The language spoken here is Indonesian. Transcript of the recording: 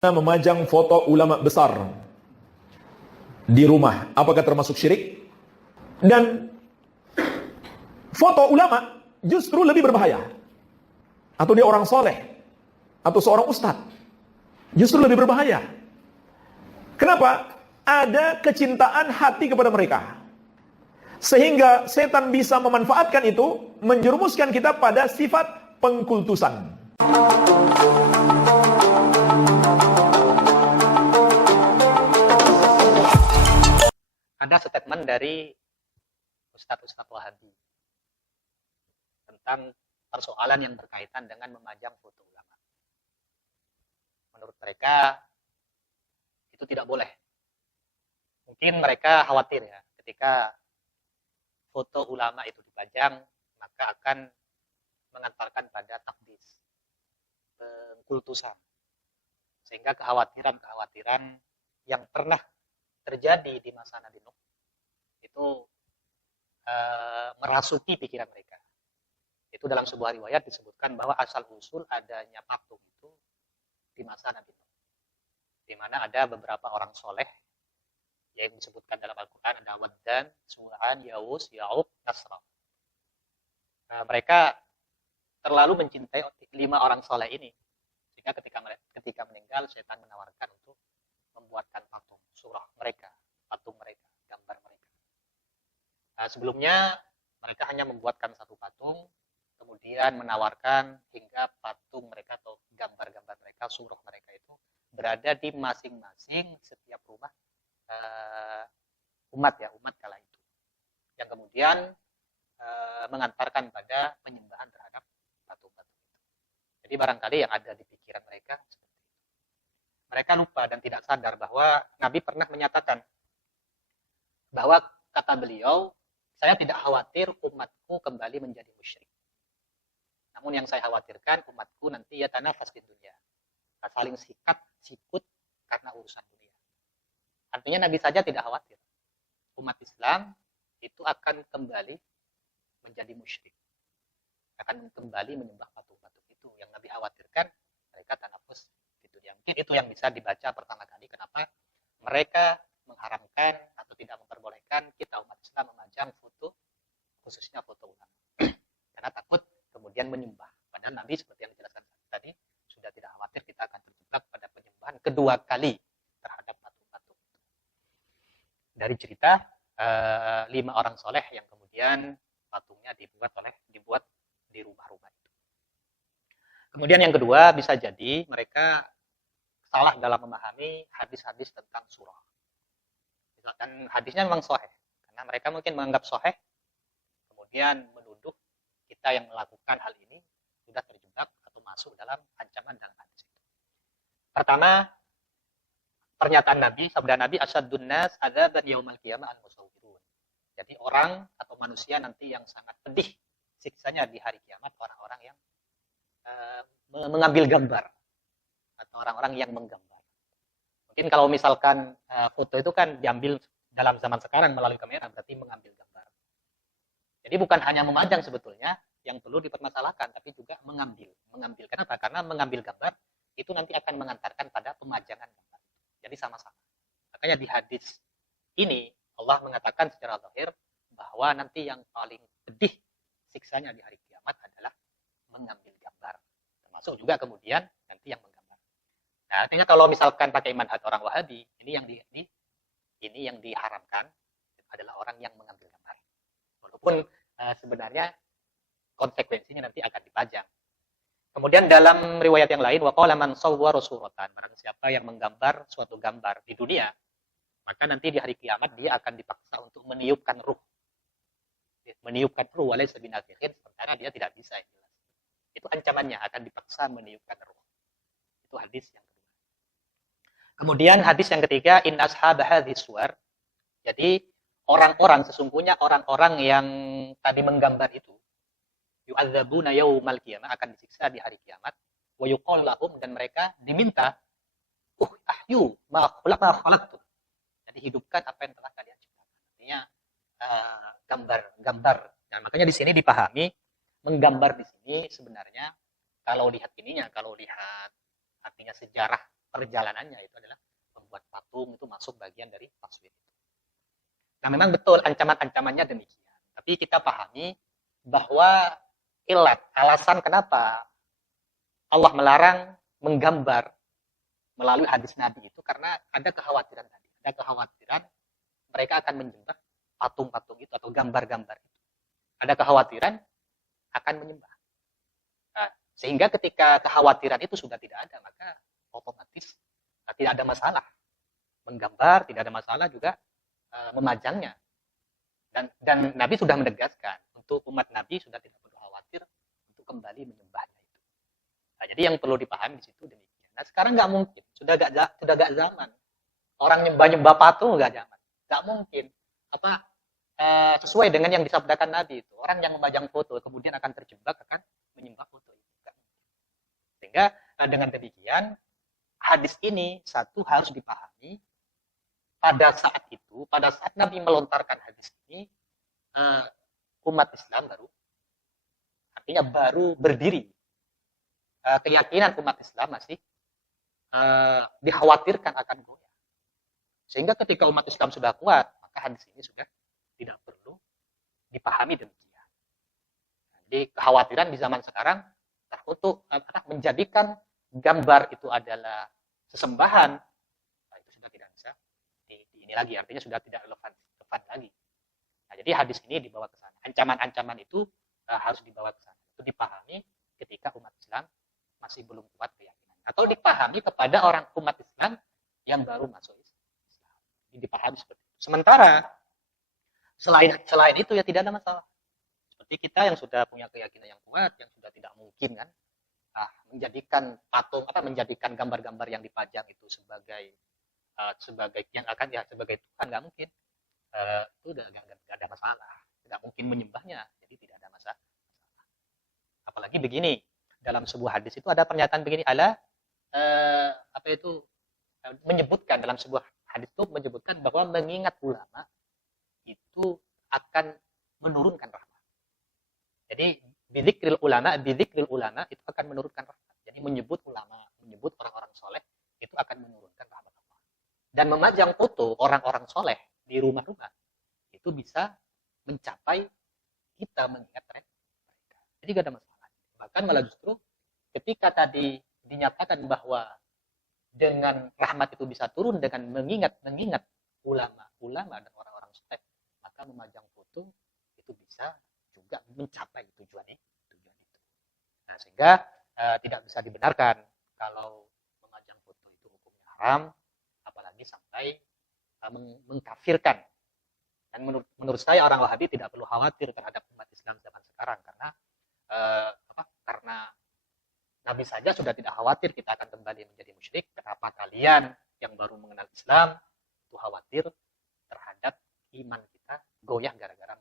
memajang foto ulama besar di rumah, apakah termasuk syirik? Dan foto ulama justru lebih berbahaya. Atau dia orang soleh, atau seorang ustadz, justru lebih berbahaya. Kenapa? Ada kecintaan hati kepada mereka, sehingga setan bisa memanfaatkan itu, menjerumuskan kita pada sifat pengkultusan. Ada statement dari Ustadz Wahabi tentang persoalan yang berkaitan dengan memajang foto ulama. Menurut mereka itu tidak boleh. Mungkin mereka khawatir ya, ketika foto ulama itu dipajang, maka akan mengantarkan pada takdis, pengkultusan. Sehingga kekhawatiran yang pernah terjadi di masa Nabi Nuh itu merasuki pikiran mereka. Itu dalam sebuah riwayat disebutkan bahwa asal usul adanya patung itu di masa Nabi Nuh, di mana ada beberapa orang soleh yang disebutkan dalam Al-Quran, ada Waddan, Su'an, Ya'us, Ya'uq, Nasra. Mereka terlalu mencintai 5 orang soleh ini, sehingga ketika meninggal, setan menawarkan untuk membuatkan patung surah mereka, patung mereka, gambar mereka. Sebelumnya mereka hanya membuatkan satu patung, kemudian menawarkan hingga patung mereka atau gambar-gambar mereka, surah mereka itu berada di masing-masing setiap rumah umat kala itu, yang kemudian mengantarkan pada penyembahan terhadap patung-patung itu. Jadi barangkali yang ada di pikiran mereka seperti itu. Mereka lupa dan tidak sadar bahwa Nabi pernah menyatakan bahwa kata beliau, saya tidak khawatir umatku kembali menjadi musyrik. Namun yang saya khawatirkan umatku nanti ya tanafas di dunia, saling sikut karena urusan dunia. Artinya Nabi saja tidak khawatir umat Islam itu akan kembali menjadi musyrik, akan kembali menyembah patung-patung itu. Yang Nabi khawatirkan mereka tanafus di dunia. Mungkin itu yang bisa dibaca pertama kali kenapa mereka mengharamkan atau tidak memperbolehkan kita umat Islam memajang foto, khususnya foto ulama, karena takut kemudian menyembah. Padahal Nabi seperti yang dijelaskan tadi sudah tidak khawatir kita akan terjebak pada penyembahan kedua kali terhadap patung-patung. Dari cerita 5 orang soleh yang kemudian patungnya dibuat di rumah-rumah itu. Kemudian yang kedua, bisa jadi mereka salah dalam memahami hadis-hadis tentang surah. Dan hadisnya memang sahih, karena mereka mungkin menganggap sahih, kemudian menuduh kita yang melakukan hal ini sudah terjebak atau masuk dalam ancaman dalam hadis itu. Pertama, pernyataan Nabi, sabda Nabi, asyadun nas adzaban yaumal qiyamah al-musawwirun. Jadi orang atau manusia nanti yang sangat pedih siksanya di hari kiamat orang-orang yang mengambil gambar atau orang-orang yang menggambar. Mungkin kalau misalkan foto itu kan diambil dalam zaman sekarang melalui kamera, berarti mengambil gambar. Jadi bukan hanya memajang sebetulnya yang perlu dipermasalahkan, tapi juga mengambil. Kenapa? Karena mengambil gambar itu nanti akan mengantarkan pada pemajangan gambar. Jadi sama-sama. Makanya di hadis ini Allah mengatakan secara zahir bahwa nanti yang paling pedih siksanya di hari kiamat adalah mengambil gambar. Termasuk juga kemudian nanti yang menggambar. Nah, artinya kalau misalkan pakai manhaj orang Wahabi, ini yang diharamkan adalah orang yang mengambil gambar. Walaupun sebenarnya konsekuensinya nanti akan dipajang. Kemudian dalam riwayat yang lain, waqala man sawwara suratan, barang siapa yang menggambar suatu gambar di dunia, maka nanti di hari kiamat dia akan dipaksa untuk meniupkan ruh. Meniupkan ruh walaysa binafikhin, sementara dia tidak bisa. Itu ancamannya, akan dipaksa meniupkan ruh. Itu hadis yang kedua. Kemudian hadis yang ketiga, in ashab hadhis suwar. Jadi sesungguhnya orang-orang yang tadi menggambar itu yu'adzabuna yaumal qiyamah, akan disiksa di hari kiamat, wa yuqal lahum, dan mereka diminta ahyu ma khalaqtu. Jadi hidupkan apa yang telah kalian ciptakan. Artinya gambar. Nah, makanya di sini dipahami menggambar di sini sebenarnya kalau lihat artinya sejarah perjalanannya itu adalah membuat patung, itu masuk bagian dari taswir. Nah, memang betul ancaman-ancamannya demikian. Tapi kita pahami bahwa alasan kenapa Allah melarang menggambar melalui hadis Nabi itu karena ada kekhawatiran tadi. Ada kekhawatiran mereka akan menyembah patung-patung itu atau gambar-gambar itu. Ada kekhawatiran akan menyembah. Nah, sehingga ketika kekhawatiran itu sudah tidak ada, maka otomatis tidak ada masalah menggambar, tidak ada masalah juga memajangnya. Dan Nabi sudah menegaskan untuk umat Nabi sudah tidak perlu khawatir untuk kembali menyembahnya itu. Nah, jadi yang perlu dipahami di situ demikian. Nah, sekarang nggak mungkin, sudah gak zaman. Orang nyembah patung nggak zaman, nggak mungkin. Sesuai dengan yang disabdakan Nabi itu, orang yang memajang foto kemudian akan terjebak akan menyembah foto itu. Sehingga dengan demikian hadis ini satu harus dipahami. Pada saat itu, pada saat Nabi melontarkan hadis ini, umat Islam baru berdiri. Keyakinan umat Islam masih dikhawatirkan akan goyah. Sehingga ketika umat Islam sudah kuat, maka hadis ini sudah tidak perlu dipahami demikian. Jadi kekhawatiran di zaman sekarang untuk menjadikan gambar itu adalah sesembahan, nah, itu sudah tidak bisa ini lagi, artinya sudah tidak relevan lagi. Nah, jadi hadis ini dibawa ke sana. Ancaman-ancaman itu harus dibawa ke sana. Itu dipahami ketika umat Islam masih belum kuat keyakinan. Atau dipahami kepada orang umat Islam yang baru masuk Islam. Ini dipahami seperti itu. Sementara selain itu ya tidak ada masalah. Seperti kita yang sudah punya keyakinan yang kuat, yang sudah tidak mungkin kan menjadikan patung menjadikan gambar-gambar yang dipajang itu sebagai yang akan ya sebagai Tuhan, nggak mungkin. Itu udah nggak ada masalah, nggak mungkin menyembahnya, jadi tidak ada masalah. Apalagi begini, dalam sebuah hadis itu ada pernyataan begini, menyebutkan dalam sebuah hadis itu menyebutkan bahwa mengingat ulama itu akan menurunkan rahmat. Jadi bidzikril ulama itu akan menurunkan rahmat. Jadi menyebut ulama, menyebut orang-orang soleh itu akan menurunkan rahmat Allah. Dan memajang foto orang-orang soleh di rumah-rumah itu bisa mencapai kita mengingat mereka. Jadi gak ada masalah. Bahkan malah justru ketika tadi dinyatakan bahwa dengan rahmat itu bisa turun dengan mengingat ulama dan orang-orang soleh, maka memajang foto itu bisa juga mencapai tujuan itu. Nah, sehingga tidak bisa dibenarkan kalau memajang foto itu hukumnya haram, apalagi sampai mengkafirkan. Dan menurut saya orang Wahabi tidak perlu khawatir terhadap umat Islam zaman sekarang karena Nabi saja sudah tidak khawatir kita akan kembali menjadi musyrik. Kenapa kalian yang baru mengenal Islam itu khawatir terhadap iman kita goyah gara-gara